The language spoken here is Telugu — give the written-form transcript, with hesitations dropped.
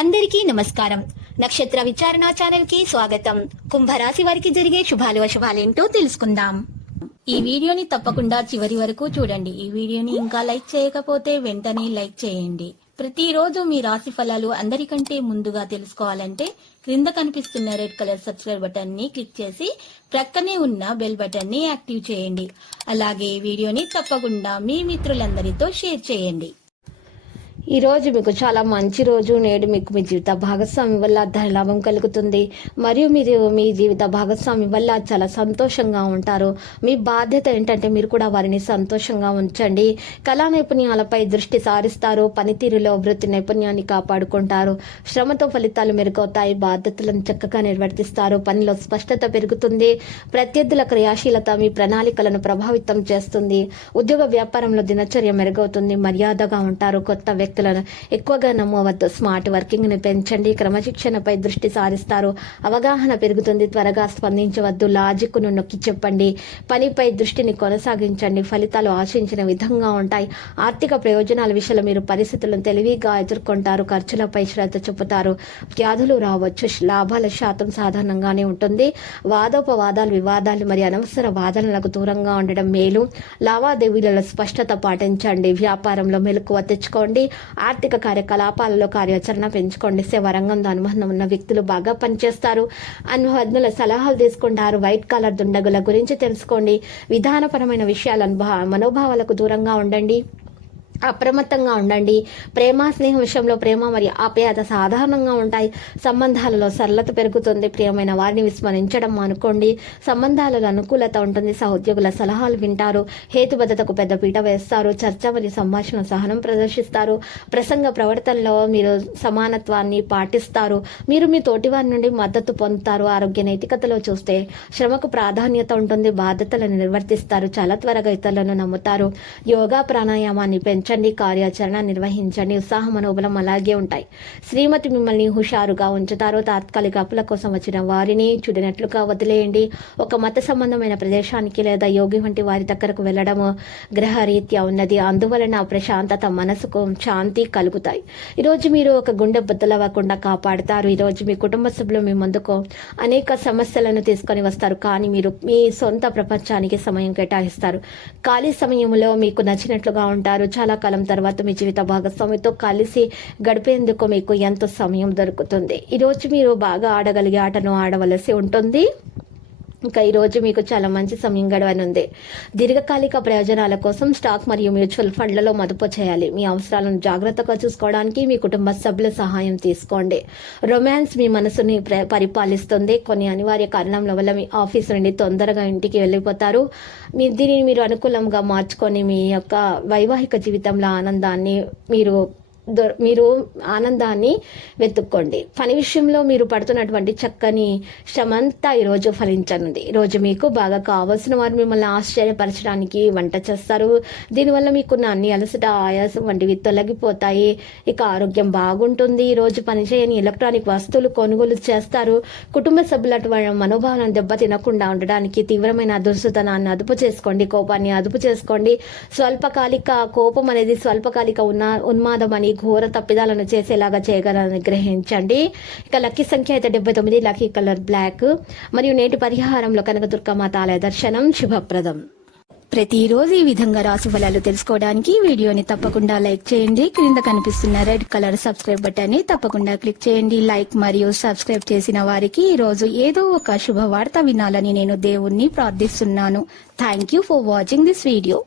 అందరికీ నమస్కారం. నక్షత్ర విచారణ ఛానల్ కి స్వాగతం. కుంభరాశి వారికి జరిగే శుభాలు అశుభాలేంటో తెలుసుకుందాం. ఈ వీడియోని తప్పకుండా చివరి వరకు చూడండి. ఈ వీడియోని ఇంకా లైక్ చేయకపోతే వెంటనే లైక్ చేయండి. ప్రతిరోజు మీ రాశి ఫలాలు అందరికంటే ముందుగా తెలుసుకోవాలంటే క్రింద కనిపిస్తున్న రెడ్ కలర్ సబ్స్క్రైబ్ బటన్ ని క్లిక్ చేసి ప్రక్కనే ఉన్న బెల్ బటన్ ని యాక్టివ్ చేయండి. అలాగే ఈ వీడియోని తప్పకుండా మీ మిత్రులందరితో షేర్ చేయండి. ఈ రోజు మీకు చాలా మంచి రోజు. నేడు మీకు మీ జీవిత భాగస్వామి వల్ల ధనలాభం కలుగుతుంది మరియు మీరు మీ జీవిత భాగస్వామి వల్ల చాలా సంతోషంగా ఉంటారు. మీ బాధ్యత ఏంటంటే మీరు కూడా వారిని సంతోషంగా ఉంచండి. కళా నైపుణ్యాలపై దృష్టి సారిస్తారు. పనితీరులో వృత్తి నైపుణ్యాన్ని కాపాడుకుంటారు. శ్రమతో ఫలితాలు మెరుగవుతాయి. బాధ్యతలను చక్కగా నిర్వర్తిస్తారు. పనిలో స్పష్టత పెరుగుతుంది. ప్రత్యర్థుల క్రియాశీలత మీ ప్రణాళికలను ప్రభావితం చేస్తుంది. ఉద్యోగ వ్యాపారంలో దినచర్య మెరుగవుతుంది. మర్యాదగా ఉంటారు. కొత్త వ్యక్తులను ఎక్కువగా నమ్మవద్దు. స్మార్ట్ వర్కింగ్ ని పెంచండి. క్రమశిక్షణపై దృష్టి సారిస్తారు. అవగాహన పెరుగుతుంది. త్వరగా స్పందించవద్దు. లాజిక్ ను నొక్కి చెప్పండి. పనిపై దృష్టిని కొనసాగించండి. ఫలితాలు ఆశించిన విధంగా ఉంటాయి. ఆర్థిక ప్రయోజనాల విషయంలో మీరు పరిస్థితులను తెలివిగా ఎదుర్కొంటారు. ఖర్చులపై శ్రద్ధ చూపుతారు. వ్యాధులు రావచ్చు. లాభాల శాతం సాధారణంగానే ఉంటుంది. వాదోపవాదాలు, వివాదాలు మరియు అనవసర వాదనలకు దూరంగా ఉండడం మేలు. లావాదేవీలలో స్పష్టత పాటించండి. వ్యాపారంలో మెలకువ తెచ్చుకోండి. ఆర్థిక కార్యకలాపాలలో కార్యాచరణ పెంచుకోండి. సేవా రంగంలో అనుబంధం ఉన్న వ్యక్తులు బాగా పనిచేస్తారు. అనుభవజ్ఞుల సలహాలు తీసుకుంటారు. వైట్ కాలర్ దుండగుల గురించి తెలుసుకోండి. విధానపరమైన విషయాల మనోభావాలకు దూరంగా ఉండండి. అప్రమత్తంగా ఉండండి. ప్రేమ స్నేహం విషయంలో ప్రేమ మరియు ఆప్యాయత సాధారణంగా ఉంటాయి. సంబంధాలలో సరళత పెరుగుతుంది. ప్రియమైన వారిని విస్మరించడం అనుకోండి. సంబంధాలలో అనుకూలత ఉంటుంది. సహోద్యోగుల సలహాలు వింటారు. హేతుబద్ధతకు పెద్దపీట వేస్తారు. చర్చ మరియు సంభాషణ సహనం ప్రదర్శిస్తారు. ప్రసంగ ప్రవర్తనలో మీరు సమానత్వాన్ని పాటిస్తారు. మీరు మీ తోటివారి నుండి మద్దతు పొందుతారు. ఆరోగ్య నైతికతలో చూస్తే శ్రమకు ప్రాధాన్యత ఉంటుంది. బాధ్యతలను నిర్వర్తిస్తారు. చాలా త్వరగా ఇతరులను నమ్ముతారు. యోగా ప్రాణాయామాన్ని పెంచండి. కార్యాచరణ నిర్వహించండి. ఉత్సాహ మనోబలం అలాగే ఉంటాయి. శ్రీమతి మిమ్మల్ని హుషారుగా ఉంచుతారు. తాత్కాలిక అప్పుల కోసం వచ్చిన వారిని చూడనట్లుగా వదిలేయండి. ఒక మత సంబంధమైన ప్రదేశానికి లేదా యోగి వంటి వారి దగ్గరకు వెళ్లడము గ్రహరీత్యా ఉన్నది. అందువలన ప్రశాంతత, మనసుకు శాంతి కలుగుతాయి. ఈరోజు మీరు ఒక గుండె బద్దలవ్వకుండా కాపాడుతారు. ఈరోజు మీ కుటుంబ సభ్యులు మీ ముందుకు అనేక సమస్యలను తీసుకొని వస్తారు. కానీ మీరు మీ సొంత ప్రపంచానికి సమయం కేటాయిస్తారు. ఖాళీ సమయంలో మీకు నచ్చినట్లుగా ఉంటారు. చాలా కాలం తర్వాత మీ జీవిత భాగస్వామితో కలిసి గడిపేందుకు మీకు ఎంతో సమయం దొరుకుతుంది. ఈరోజు మీరు బాగా ఆడగలిగే ఆటను ఆడవలసి ఉంటుంది. ఇంకా ఈరోజు మీకు చాలా మంచి సమయం గడవనుంది. దీర్ఘకాలిక ప్రయోజనాల కోసం స్టాక్ మరియు మ్యూచువల్ ఫండ్లలో మదుపు చేయాలి. మీ అవసరాలను జాగ్రత్తగా చూసుకోవడానికి మీ కుటుంబ సభ్యుల సహాయం తీసుకోండి. రొమాన్స్ మీ మనసుని పరిపాలిస్తుంది. కొన్ని అనివార్య కారణాల వల్ల మీ ఆఫీస్ నుండి తొందరగా ఇంటికి వెళ్ళిపోతారు. దీనిని మీరు అనుకూలంగా మార్చుకొని మీ యొక్క వైవాహిక జీవితంలో ఆనందాన్ని మీరు ఆనందాన్ని వెతుక్కోండి. పని విషయంలో మీరు పడుతున్నటువంటి చక్కని శ్రమంతా ఈరోజు ఫలించనుంది. ఈరోజు మీకు బాగా కావాల్సిన వారు మిమ్మల్ని ఆశ్చర్యపరచడానికి వంట చేస్తారు. దీనివల్ల మీకున్న అన్ని అలసట, ఆయాసం వంటివి తొలగిపోతాయి. ఇక ఆరోగ్యం బాగుంటుంది. ఈరోజు పనిచేయని ఎలక్ట్రానిక్ వస్తువులు కొనుగోలు చేస్తారు. కుటుంబ సభ్యుల మనోభావాలను దెబ్బతినకుండా ఉండడానికి తీవ్రమైన దురుసుతనాన్ని అదుపు చేసుకోండి. కోపాన్ని అదుపు చేసుకోండి. స్వల్పకాలిక కోపం అనేది స్వల్పకాలిక ఉన్మాదం అని ఘోర తప్పిదాలను చేసేలాగా చేయగలని గ్రహించండి. ఇక లక్కీ సంఖ్య అయితే 79, లక్కీ కలర్ బ్లాక్ మరియు నేటి పరిహారంలో కనకదుర్గమాత ఆలయ దర్శనం శుభప్రదం. ప్రతిరోజు ఈ విధంగా రాశి ఫలాలు తెలుసుకోవడానికి వీడియోని తప్పకుండా లైక్ చేయండి. క్రింద కనిపిస్తున్న రెడ్ కలర్ సబ్స్క్రైబ్ బటన్ ని తప్పకుండా క్లిక్ చేయండి. లైక్ మరియు సబ్స్క్రైబ్ చేసిన వారికి ఈ రోజు ఏదో ఒక శుభవార్త వినాలని నేను దేవుణ్ణి ప్రార్థిస్తున్నాను. Thank you for watching this video.